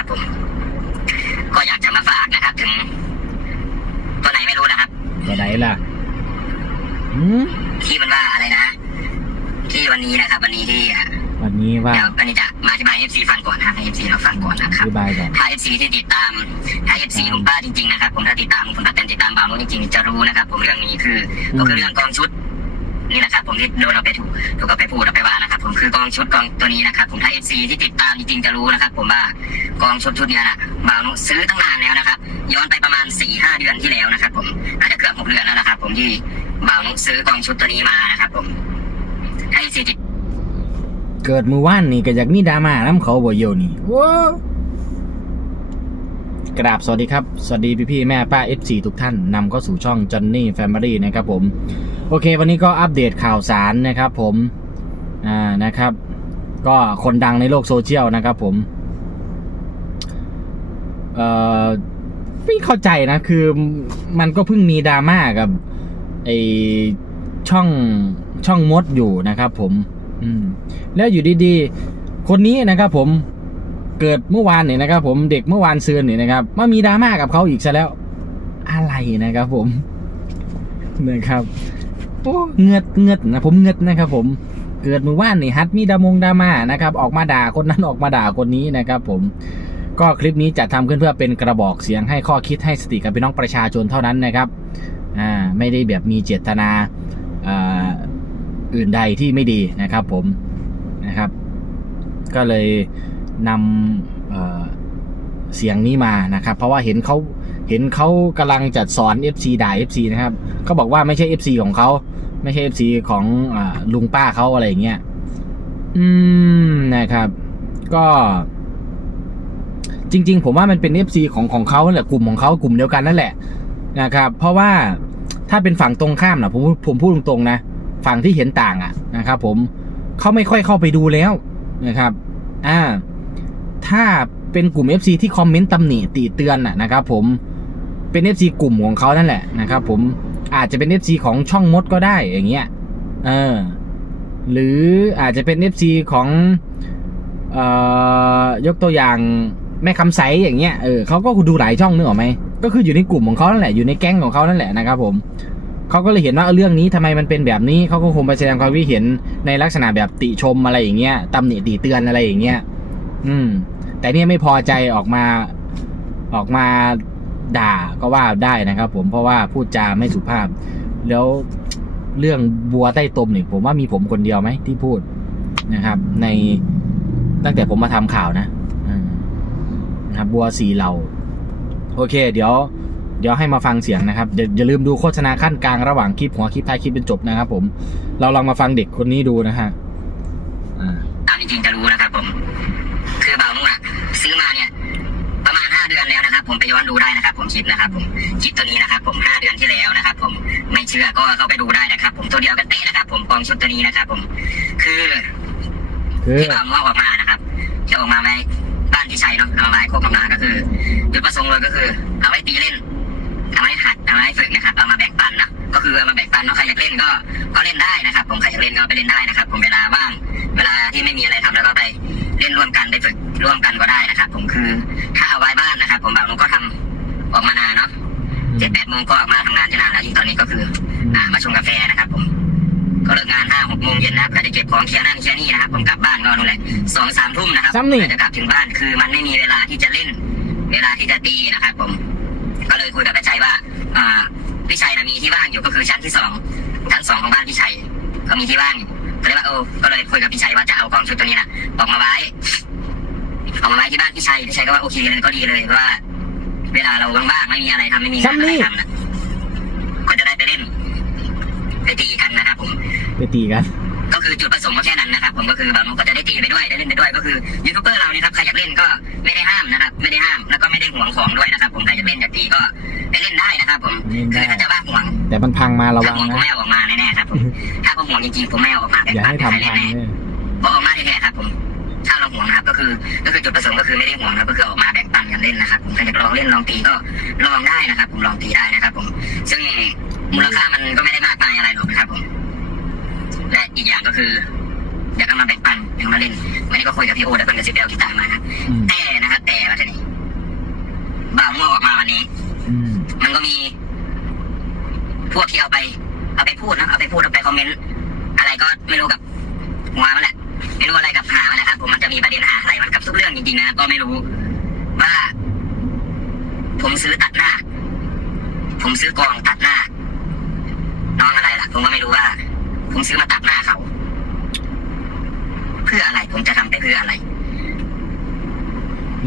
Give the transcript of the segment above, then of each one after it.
นะครับ ผม ก็อยากจะมาฝากนะครับ ถึง ตัวไหนไม่รู้นะครับ ตัวไหนล่ะหืมที่มันว่าอะไรนะที่วันนี้นะครับ วันนี้ที่อะวันนี้ว่าเดี๋ยววันนี้จะมาอธิบายเอฟซีฟังก่อนนะครับให้เอฟซีเราฟังก่อนนะคอรับธิบายก่อนถ้าเอฟซีที่ติดตามถ้าเอฟซีลุงป้าจริงๆนะครับผมถ้าติดตามผมถ้าเป็นติดตามบ่าวนุ้นจริงๆจะรู้นะครับ ผมเรื่องนี้คืออืมก็คือเรื่องกองชุด นี่นะครับผมที่โดนเอาไปถูกถูกเอาไปพูดเอาไปว่านะครับ ผมคือกองชุดกองตัวนี้นะครับ ผมถ้าเอฟซีที่ติดตามจริงๆจะรู้นะครับ ผมว่ากองชุดชุดเนี้ยนะบ่าวนุ้นซื้อตั้งนานแล้วนะครับ ย้อนไปประมาณสี่ห้าเดือนที่แล้วนะครับ ผมอาจจะเกือบหกเดือนแล้วนะครับ ผมที่บ่าวนุ้นซื้อกองชุดตัวนี้มานะครับ ผมให้ซีติดเกิดมือว่านนี่ก็อยากมีดราม่าน้ำเขาบ่เยียวนี่ว้าว กราบสวัสดีครับ สวัสดีพี่พี่แม่ป้า FC ทุกท่านนำเข้าสู่ช่อง Johnny Family นะครับผม โอเค วันนี้ก็อัปเดตข่าวสารนะครับผม อ่านะครับ ก็คนดังในโลกโซเชียลนะครับผม เอ่อไม่เข้าใจนะ คือมันก็เพิ่งมีดราม่ากับไอช่องช่องมดอยู่นะครับผม อืม แล้วอยู่ดีๆ คนนี้นะครับผม เกิดเมื่อวานเนี่ยนะครับ ผมเด็กเมื่อวานซืนเนี่ยนะครับมามีดราม่ากับเขาอีกซะแล้ว อะไรนะครับ ผมนะครับโอ้เงือดเงือดนะผมเงือดนะครับ ผมเกิดเมื่อวานนี่ฮัดมีดามงดราม่านะครับ ออกมาด่าคนนั้นออกมาด่าคนนี้นะครับ ผมก็คลิปนี้จะทำขึ้นเพื่อเป็นกระบอกเสียงให้ข้อคิดให้สติกับพี่น้องประชาชนเท่านั้นนะครับอ่าไม่ได้แบบมีเจตนาอื่นใดที่ไม่ดีนะครับ ผมนะครับ ก็เลย นำเเสียงนี้มานะครับ เพราะว่าเห็นเขาเห็นเขากำลังจัดสอน FC ด่า FC นะครับเขาบอกว่าไม่ใช่ FC ของเขาไม่ใช่ FC ของอลุงป้าเขาอะไรอย่างเงี้ยอืมนะครับ ก็จริง ๆ ผมว่ามันเป็น FC ของของเขาแหละกลุ่มของเขากลุ่มเดียวกันนั่นแหละนะครับ เพราะว่าถ้าเป็นฝั่งตรงข้ามนะผมผมพูดตรงๆนะฝั่งที่เห็นต่างอะนะครับ ผมเขาไม่ค่อยเข้าไปดูแล้วนะครับ อ่า ถ้าเป็นกลุ่ม FC ที่คอมเมนต์ตำหนิติเตือนน่ะนะครับผมเป็น FC กลุ่มของเขานั่นแหละนะครับผมอาจจะเป็น FC ของช่องมดก็ได้อย่างเงี้ยเออหรืออาจจะเป็น FC ของเอ่อยกตัวอย่างแม่คำใสอย่างเงี้ยเออเขาก็ดูหลายช่องนึกออกไหมก็คืออยู่ในกลุ่มของเขานั่นแหละอยู่ในแก๊งของเขานั่นแหละนะครับผมเขาก็เลยเห็นว่าเรื่องนี้ทำไมมันเป็นแบบนี้เขาก็คงไปแสดงความคิดเห็นในลักษณะแบบติชมอะไรอย่างเงี้ยตำหนิติเตือนอะไรอย่างเงี้ย อืม แต่เนี่ยไม่พอใจออกมาออกมาด่าก็ว่าได้นะครับ ผมเพราะว่าพูดจาไม่สุภาพ แล้วเรื่องบัวใต้ตมเนี่ยผมว่ามีผมคนเดียวไหมที่พูดนะครับ ในตั้งแต่ผมมาทำข่าวนะนะครับบัวสีเหล่า โอเค เดี๋ยว เดี๋ยวให้มาฟังเสียงนะครับอย่าอย่าลืมดูโฆษณาขั้นกลางระหว่างคลิปหัวคลิปท้ายคลิปเป็นจบนะครับ ผม เราลองมาฟังเด็กคนนี้ดูนะฮะอ่าตามจริงๆจะรู้นะครับผม คือเบาวนุ่อ ซื้อมาเนี่ย ประมาณห้าเดือนแล้วนะครับ ผมไปย้อนดูได้นะครับ ผมคลิปนะครับ ผมคลิปตัวนี้นะครับ ผมห้าเดือนที่แล้วนะครับ ผมไม่เชื่อก็เข้าไปดูได้นะครับ ผมตัวเดียวกันเต้นะครับ ผมกองชุดตัวนี้นะครับ ผม คือคือที่บ่าวนุ่งเอาออกมานะครับจะออกมาไหมบ้านที่ชัยเนาะเอาไว้โคกกำนาก็คือจุดประสงค์เลยก็คือ เอาไว้ตีเล่นเอาไว้หัดเอาไว้ฝึกนะครับเอามาแบ่งปันนะก็คือเอามาแบ่งปันเนาะใครอยากเล่นก็ก็เล่นได้นะครับ ผมใครอยากเล่นก็ไปเล่นได้นะครับ ผมเวลาว่างเวลาที่ไม่มีอะไรทำแล้วก็ไป เล่นร่วมกันไปฝึกร่วมกันก็ได้นะครับ ผมคือถ้าเอาไว้บ้านนะครับ ผมแบบนุก็ทำออกมานานเนาะเจ็ดแปดโมงก็ออกมาทำงานที่นานแล้วที่งตอนนี้ก็คืออ่ามาชงกาแฟนะครับ ผม ก็เลิกงานห้าหกโมงเย็นนะครับก็จะเก็บของเคลียร์นั่นเคลียร์นี่นะครับผมกลับบ้านก็นู่นแหละสองสามทุ่มนะครับซ้ำนี่ก็จะกลับถึงบ้านคือมันไม่มีเวลาที่จะเล่น เวลาที่จะตีนะครับ ผม ก็เลยคุยกับพี่ชัยว่าอ่าพี่ชัยนะมีที่ว่างอยู่ก็คือชั้นที่สองชั้นสองของบ้านพี่ชัยก็มีที่ว่างอยู่ ก็เลยว่าเออก็เลยคุยกับพี่ชัยว่าจะเอากองชุดตัวนี้นะออกมาไว้ออกมาไว้ที่บ้านพี่ชัยพี่ชัยก็ว่าโอเคเลยก็ดีเลยเพราะว่า เวลาเราว่างๆไม่มีอะไรทำไม่มีงานอะไรทำนะก็จะได้ไปเล่นไปตีกันนะครับผมไปตีกันก็คือจุดประสงค์ก็แค่นั้นนะครับ ผมก็คือแบบมันก็จะได้ตีไปด้วยได้เล่นไปด้วย ก็คือยูทูบเบอร์เรานี่ครับใครอยากเล่นก็ไม่ได้ห้ามนะครับ ไม่ได้ห้ามแล้วก็ไม่ได้ห่วงของด้วยนะครับ ผมใครอยากเล่นอยากตีก็ไปเล่นได้นะครับ ผมเล่นได้คือถ้าจะว่าห่วงแต่มันพังมาระถ้าวังห่วงผมนะไม่เอาออกมาแน่ๆครับผม ถ้าผมห่วงจริงๆผมไม่ออกมาอย่าให้ทำพังเนี่ยบอกออกมาได้แค่ครับผมถ้าเราห่วงครับก็คือก็คือจุดประสงค์ก็คือไม่ได้ห่วงนะก็คือออกมาแบ่งปันกันเล่นนะครับผมใครากลองเล่นลองตีก็ลองได้นะครับ ผมลองตีได้นะครับ ผม ซึ่งมูลค่ามันก็ไม่ได้มากมายอะไรหรอกครับ ผม และอีกอย่างก็คืออยากจมาแบ่งปันอยากมาเล่นวันนี้ก็คุยกับพี่โอแล้วเป็นกับเซเบลกีตาร์มานะแต่นะครับแต่วันนี้บ่าวมั่วออกมาวันนี้มันก็มี พวกที่เอาไป เอาไปพูดนะเอาไปพูดเอาไปคอมเมนต์อะไรก็ไม่รู้กับหัวมันแหละไม่รู้อะไรกับหามันแหละครับผมมันจะมีประเด็นหาอะไรมันกับทุกเรื่องจริงๆนะก็ไม่รู้ว่า ผมซื้อตัดหน้า ผมซื้อกองตัดหน้า น้องอะไรล่ะ ผมก็ไม่รู้ว่า ผมซื้อมาตัดหน้าเขาเพื่ออะไร ผมจะทำไปเพื่ออะไร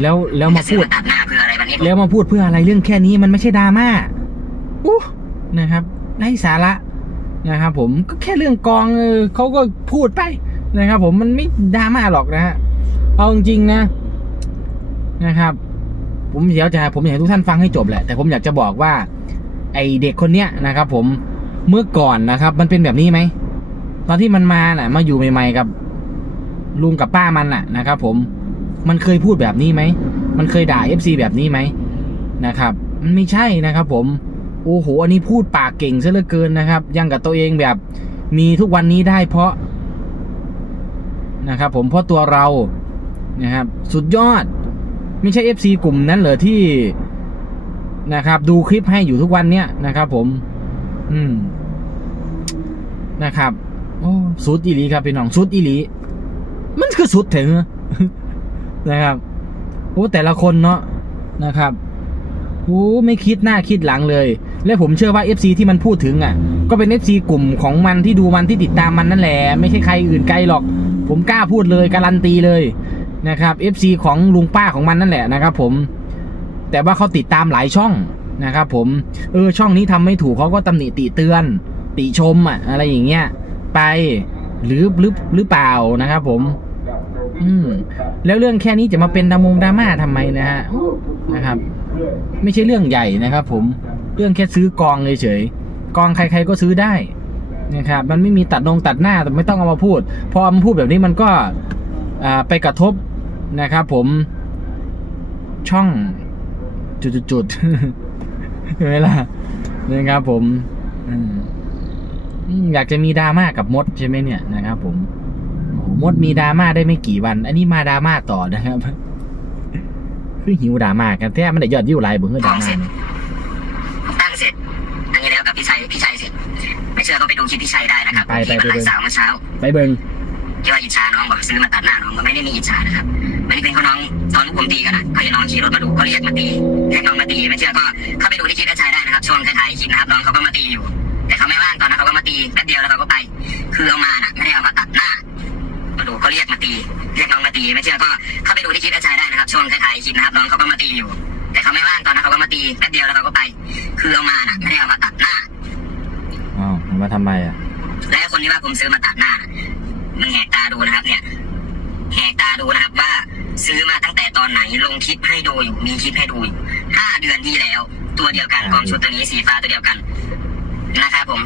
แล้วแล้วมาพูดตัดหน้าเพื่ออะไรวันแล้วมาพูดเพื่ออะไรเรื่องแค่นี้มันไม่ใช่ดราม่าอู้นะครับไร้สาระ นะครับผมก็แค่เรื่องกองเออเขาก็พูดไปนะครับ ผมมันไม่ดราม่าหรอกนะฮะเอาจริงๆนะนะครับ ผมเดี๋ยวจะผมอยากให้ทุกท่านฟังให้จบแหละแต่ผมอยากจะบอกว่า ไอเด็กคนเนี้ยนะครับ ผมเมื่อก่อนนะครับ มันเป็นแบบนี้ไหมตอนที่มันมาน่ะ มาอยู่ใหม่ๆกับลุงกับป้ามันน่ะนะครับ ผมมันเคยพูดแบบนี้ไหมมันเคยด่า FC แบบนี้ไหมนะครับมันไม่ใช่นะครับ ผมโอ้โหอันนี้พูดปาก เก่งซะเหลือเกินนะครับ ยังกับตัวเองแบบมีทุกวันนี้ได้เพราะนะครับ ผมเพราะตัวเรานะครับ สุดยอด ไม่ใช่ FC กลุ่มนั้นเหรอที่นะครับ ดูคลิปให้อยู่ทุกวันเนี้ยนะครับ ผม อืมนะครับ โอ้สุดอีหลีครับพี่น้องสุดอีหลีมันคือสุดถึงนะครับโอ้แต่ละคนเนาะนะครับโอ้ไม่คิดหน้าคิดหลังเลย และผมเชื่อว่า FC ที่มันพูดถึงอะ ก็เป็น FC กลุ่มของมันที่ดูมันที่ติดตามมันนั่นแหละ ไม่ใช่ใครอื่นไกลหรอก ผมกล้าพูดเลยการันตีเลยนะครับ FC ของลุงป้าของมันนั่นแหละนะครับ ผมแต่ว่าเขาติดตามหลายช่องนะครับผมเออช่องนี้ทำไม่ถูกเขาก็ตำหนิติเตือน ติชมอะ อะไรอย่างเงี้ยไปหรือหรือหรือเปล่านะครับผม อืมแล้วเรื่องแค่นี้จะมาเป็นดามงดราม่าทำไมนะฮะนะครับ ไม่ใช่เรื่องใหญ่นะครับผม เรื่องแค่ซื้อกองเฉยๆกองใครๆก็ซื้อได้นะครับมันไม่มีตัดนงตัดหน้าแต่ไม่ต้องเอามาพูด พอเอามาพูดแบบนี้มันก็อ่าไปกระทบนะครับผมช่องจุดๆเห็นไหมล่ะนะครับผมอืมอยากจะมีดราม่ากับมดใช่ไหมเนี่ยนะครับ ผมโอ้มดมีดราม่าได้ไม่กี่วัน อันนี้มาดราม่าต่อนะครับ คือหิวดราม่ากันแท้มันได้ยอดวิวไลน์บ่เฮือดราม่าเนี่ย ผมตั้งเสร็จอันนี้แล้วกับพี่ชัยพี่ชัยเสร็จ ไม่เชื่อก็ไปดูคลิปพี่ชัยได้นะครับไปไปที่ไปมันไลฟ์สาวเมื่อเช้าไปเบิงที่ว่าอิจฉาน้องบอกซื้อมาตัดหน้าน้องก็ไม่ได้มีอิจฉานะครับไม่ได้เป็นเพราะน้องตอนลูกผมตีกันนะก็เห็นน้องขี่รถมาดูก็เรียกมาตีเรียกน้องมาตีไม่เชื่อก็เข้าไปดูที่คลิปอาจารย์ได้นะครับ ช่วงท้ายๆคลิปนะครับน้องเขาก็มาตีอยู่ แต่เขาไม่ว่างตอนนั้นเขาก็มาตีแป๊บเดียวแล้วเขาก็ไป คือเอามาน่ะไม่ได้เอามาตัดหน้ามาดูก็เรียกมาตีเรียกน้องมาตีไม่เชื่อก็เข้าไปดูที่คลิปอาจารย์ได้นะครับ ช่วงท้ายๆคลิปนะครับน้องเขาก็มาตีอยู่ แต่เขาไม่ว่างตอนนั้นเขาก็มาตีแป๊บเดียวแล้วเขาก็ไป คือเอามาน่ะไม่ได้เอามาตัดหน้าอ้าว มันมาทำไมอะ และคนที่ว่าผมซื้อมาตัดหน้าน่ะมึงแหกตาดูนะครับ เนี่ย แหกตาดูนะครับว่าซื้อมาตั้งแต่ตอนไหนลงคลิปให้ดูอยู่มีคลิปให้ดูอยู่ห้าเดือนที่แล้ว ตัวเดียวกันกองชุดตัวนี้สีฟ้าตัวเดียวกันนะครับผม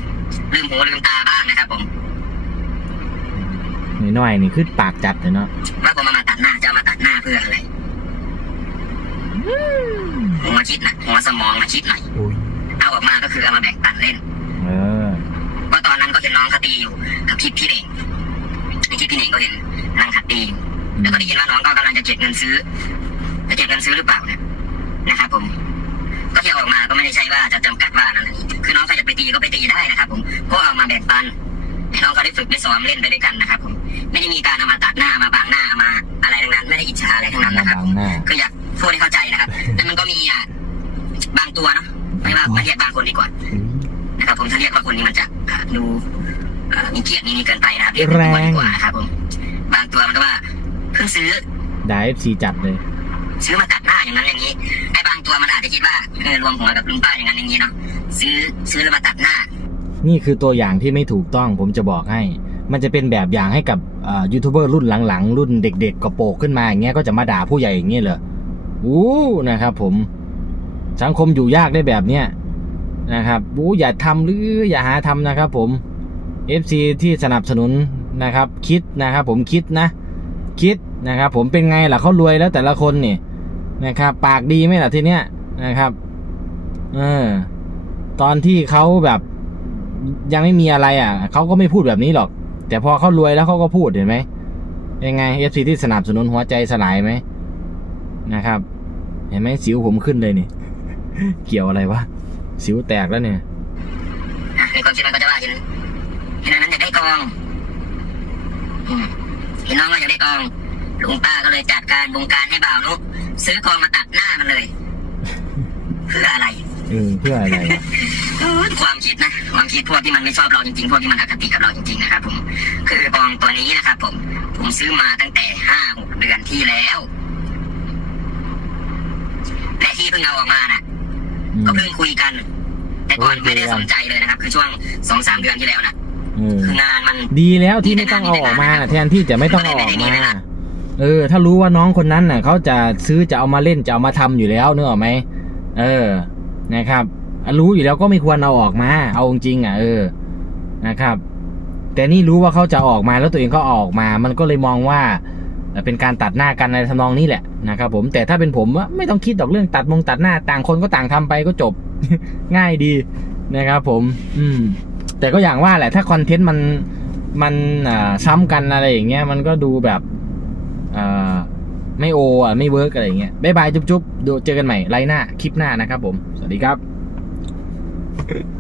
ลืมหูลืมตาบ้างนะครับผมนี่น้อยนี่คือปากจัดเลยเนาะว่าผมเอามาตัดหน้าจะเอามาตัดหน้าเพื่ออะไรหัวคิดนะหัวสมองมาคิดหน่อยอุ้ยเอาออกมาก็คือเอามาแบ่งปันเล่นเออเพราะ ตอนนั้นก็เห็นน้องเขาตีอยู่กับคลิปพี่เน่งในคลิปพี่เน่งก็เห็นนั่งขัดตีอยู่แล้วก็ได้ยินว่าน้องก็กำลังจะเก็บเงินซื้อจะเก็บเงินซื้อหรือเปล่าเนี่ยนะครับผมก็ที่เอาออกมาก็ไม่ได้ใช่ว่าจะจำกัดว่านั่นนี่คือน้องเขาอยากไปตีก็ไปตีได้นะครับ ผมก็เอามาแบ่งปันให้น้องเขาได้ฝึกได้ซ้อมเล่นไปด้วยกันนะครับ ผมไม่ได้มีการเอามาตัดหน้ามาบางหน้าเอามาอะไรทั้งนั้น ไม่ได้อิจฉาอะไรทั้งนั้นมานะครับบัผงมหน้าคืออยากพูดให้เข้าใจนะครับแต่มันก็มีอะบางตัวเนาะไม่ว่าไม่เรียกบางคนดีกว่าอุ้ย นะครับผมถ้าเรียกว่าคนนี้มันจะอ่าดูอ่ามีเกียรตินี่เกินไปนะครับเรียกเป็นตัวดีกว่านะครับผมบางตัวมันก็ว่าเพิ่งซื้อด่าเอฟซีจัดเลย ซื้อมาตัดหน้าอย่างนั้นอย่างนี้ไอ้บางตัวมันอาจจะคิดว่าเออรวมหัวกับลุงป้าอย่างนั้นอย่างนี้เนาะซื้อซื้อแล้วมาตัดหน้า นี่คือตัวอย่างที่ไม่ถูกต้องผมจะบอกให้ มันจะเป็นแบบอย่างให้กับอ่ายูทูบเบอร์รุ่นหลังๆ รุ่นเด็ก ๆกระโปกขึ้นมาอย่างเงี้ยก็จะมาด่าผู้ใหญ่อย่างเงี้ยเหรออู้นะครับผมสังคมอยู่ยากได้แบบเนี้ย นะครับอู้อย่าทำหรืออย่าหาทำนะครับผม FC ที่สนับสนุนนะครับ คิดนะครับ ผมคิดนะ คิดนะครับ ผมเป็นไงล่ะเขารวยแล้วแต่ละคนนี่นะครับ ปากดีไหมล่ะทีเนี้ยนะครับเออตอนที่เขาแบบยังไม่มีอะไรอะเขาก็ไม่พูดแบบนี้หรอก แต่พอเขารวยแล้วเขาก็พูดเห็นไหมยังไง FC ที่สนับสนุนหัวใจสลายไหมนะครับ เห็นไหมสิวผมขึ้นเลยนี่ เกี่ยวอะไรวะ สิวแตกแล้วเนี่ยอะในความคิดมันก็จะว่าเห็นเห็นอันนั้นอยากได้กองอืมเห็นน้องเราอยากได้กองลุงป้าก็เลยจัดการบงการให้บ่าวนุกซื้อกองมาตัดหน้ามันเลยเพื่ออะไรเออเพื่ออะไรวะเออความคิดนะความคิดพวกที่มันไม่ชอบเราจริงๆพวกที่มันอคติกับเราจริงๆนะครับผมคือกองตัวนี้นะครับผม ผมซื้อมาตั้งแต่ห้าหกเดือนที่แล้ว และที่เพิ่งเอาออกมาน่ะอืม ก็เพิ่งคุยกัน แต่ก่อนเพิ่งคุยกันไม่ได้สนใจเลยนะครับ คือช่วงสองสามเดือนที่แล้วนะเออคืองานมัน ดีแล้วที่ไม่ต้องเอาออกมาน่ะแทนที่จะไม่ต้องเอาออกมา เออ ถ้ารู้ว่าน้องคนนั้นน่ะเขาจะซื้อจะเอามาเล่นจะเอามาทำอยู่แล้วนึกออกไหมเออ นะครับอะรู้อยู่แล้วก็ไม่ควรเอาออกมา เอาจริงๆอะ เออ นะครับ แต่นี่รู้ว่าเขาจะเอาออกมาแล้วตัวเองก็เอาออกมา มันก็เลยมองว่า เป็นการตัดหน้ากันในทำนองนี้แหละนะครับผมแต่ถ้าเป็นผมว่าไม่ต้องคิดดอกเรื่องตัดมงตัดหน้าต่างคนก็ต่างทำไปก็จบง่ายดีนะครับผม อืม แต่ก็อย่างว่าแหละถ้าคอนเทนต์มันมันซ้ำกันอะไรอย่างเงี้ยมันก็ดูแบบอไม่โออะไม่เวิร์กอะไรอย่างเงี้ยบ๊ายบายจุ๊บๆดูเจอกันใหม่ไลน์หน้าคลิปหน้านะครับผม สวัสดีครับ